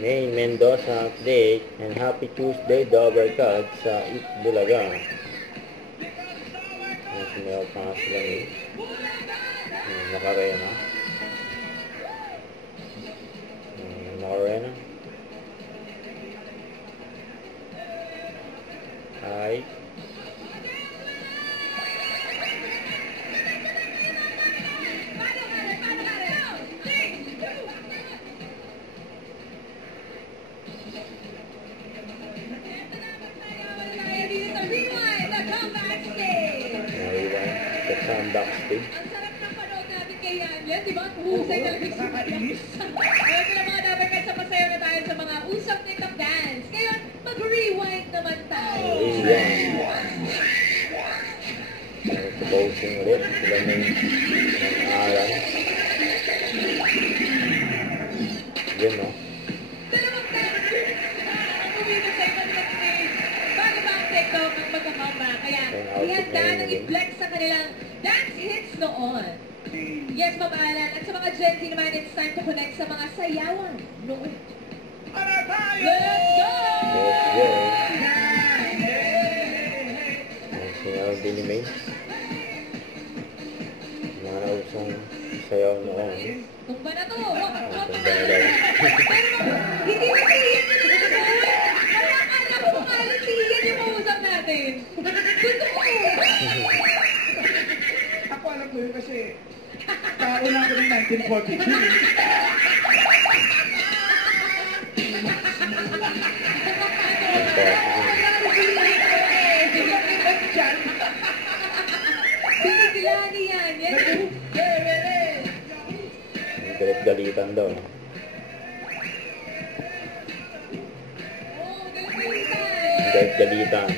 May Mendoza update and happy Tuesday Dobercat sa Itbulaga. Sumayaw pa nga sila ni Macarena. Macarena. Hi. Ang backstage. Ang sarap ng panood natin kay Yan, di ba? Husay talaga sa kakainis. Alam ko na mga dapat sa pasayo na tayo sa mga usap TikTok dance. Ngayon, mag-rewind naman tayo. Rewind. Proposing ulit. Sila ng alam. Yun, no? Dalawang dance. Ang umigas sa ibang stage. Bago ba ang TikTok ang magkakamba? Kaya, ihanda ng i-flex sa kanilang dance hits noon. Yes, Ma'am Alan. At sa mga Gen Z naman, it's time to connect sa mga sayawan noon. Let's go! Let's go! Ang sayaw din ni May. Mga nausong sayaw noon. Tumba na to! Tumba na daw. Hindi mo si Ian yung nanonood! Kaya akala ko pangalan si Ian yung mausap natin. Gusto ko! Ako alam ko yun kasi kauna ko ng 1942. Binibilani yan. Galit-galitan daw. Galit-galitan.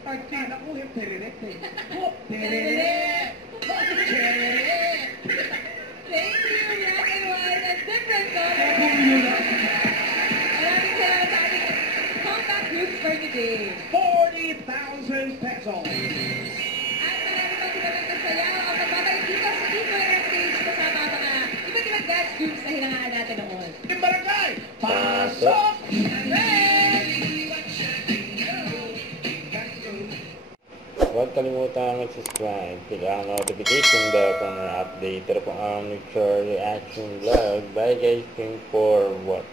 Pagkala ko yung tereret eh. Tereret! Tereret! Thank you, Black and White, and different colors. Maraming salamat sa ating compact groups for today. 40,000 pesos! At marami pang iba't kasayaw ang pagbabalik dito sa Equator Stage kasama ang mga iba't ibang dance groups na hinangaan natin noon. Yung barangay! Pasok! Huwag kalimutan mag-subscribe. Click ang notification bell para update. Ito po ang Mature Reaction Vlog. Bye guys. Thank you for what?